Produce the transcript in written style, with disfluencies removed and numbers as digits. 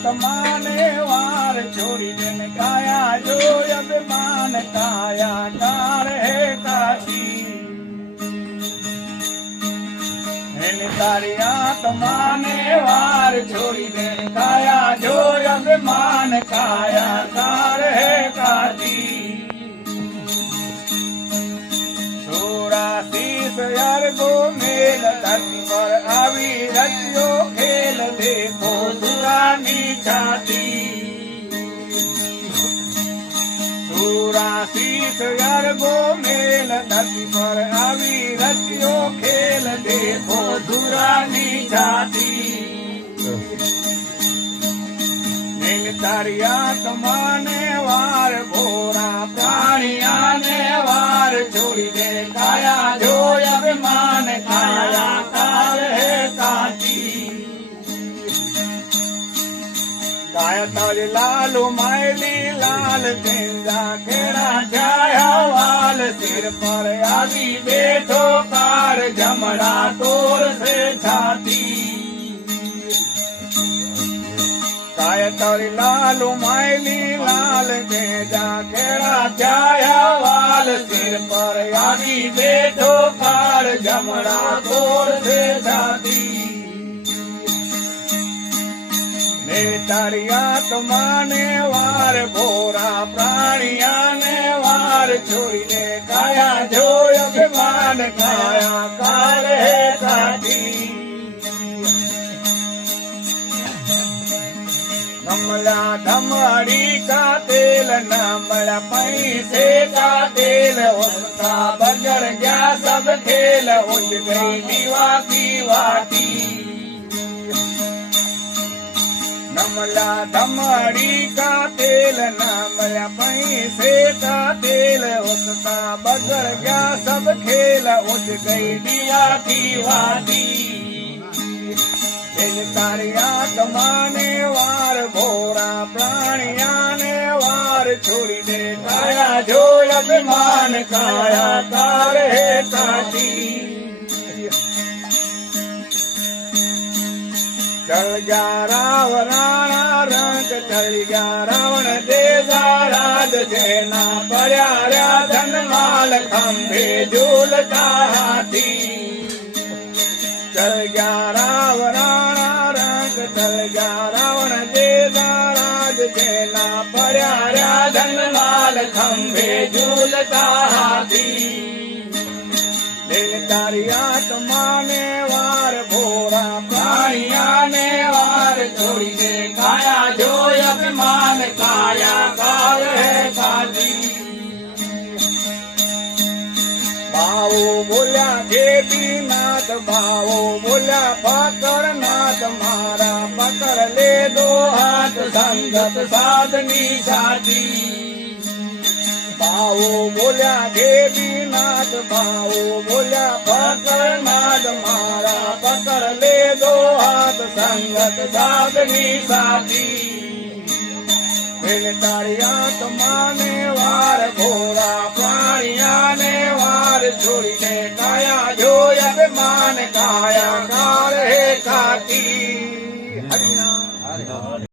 આત્માને વાર છોડી દેને કાયા જો અભિમાન કાયા કાળે કાશી એને તારી આત્માને વાર છોડી દેને કાયા જો અભિમાન કાયા કાળે કાશી શીશ અર્ગો મેલ ધરતી પર આવી રચ્યો ખેલ દેખો સુરાની છાતી સુરાશીષ અર્ગો મેલ ધરતી પર આવી રચ્યો ખેલ દેખો સુરાની છાતી તારી આત્માને વાર ભોરા પ્રાણિયાને વાર છોડી દે કાયા જો અભિમાન કાયા કાળે કાચી કાયા તારી લાલુ માયલી લાલ તેંજા કેળા છાયા વાલ સિર પર આવી બેઠો કાર જમણા તોર સે છાતી કાયા તારી લાલુ માયલી લાલ તેજા કેળા છાયા વાલ સિર પર આવી બેઠો કાર જમણા તોર સે છાતી ને તારી આત્માને વાર ભોરા પ્રાણિયાને વાર છોડીને કાયા જો અભિમાન કાયા કાળે કાઢી नमला धमड़ी का तेल नमला पैसे का तेल उसका बजड़ गया सब खेल उठ गई दीवा की वाटी नमला धमड़ी का तेल नमला पैसे का तेल उसका बजड़ गया सब खेल उठ गई दीवा की वाटी તારી આત્માને વાર ભોરા પ્રાણિયાને વાર છોડી દે કાયા જો અભિમાન કાયા કાળે કાશી ચલ ગયા રાવરાણા રંગ ચલી ગયા રાવણ દેજા રાજ જેના પર્યા રહ્યા ધનમાલ ખંભે ઝૂલતા હાથી ચલ ગયા રાવરાણા ચલ ગયા રાવણ દેજા રાજ જેના પર્યા રહ્યા ધનમાલ ખંભે ઝૂલતા હાથી દિલ તારી આત્માને વાર ભોરા પ્રાણિયાને વાર છોડી દે કાયા જો અભિમાન કાયા કાળે કાઢી ભાવો બોલ્યા દેવીનાથ ભાવો બોલ્યા પકડનાથ મારા પકડ લે દો હાથ સંગત સાધની સાચી ભાવો બોલ્યા દેવીનાથ ભાવો બોલ્યા પકડનાથ મારા પકડ લે દો હાથ સંગત સાધની સાચી તારી આત્માને વાર ભોરા પ્રાણિયાને વાર છોડી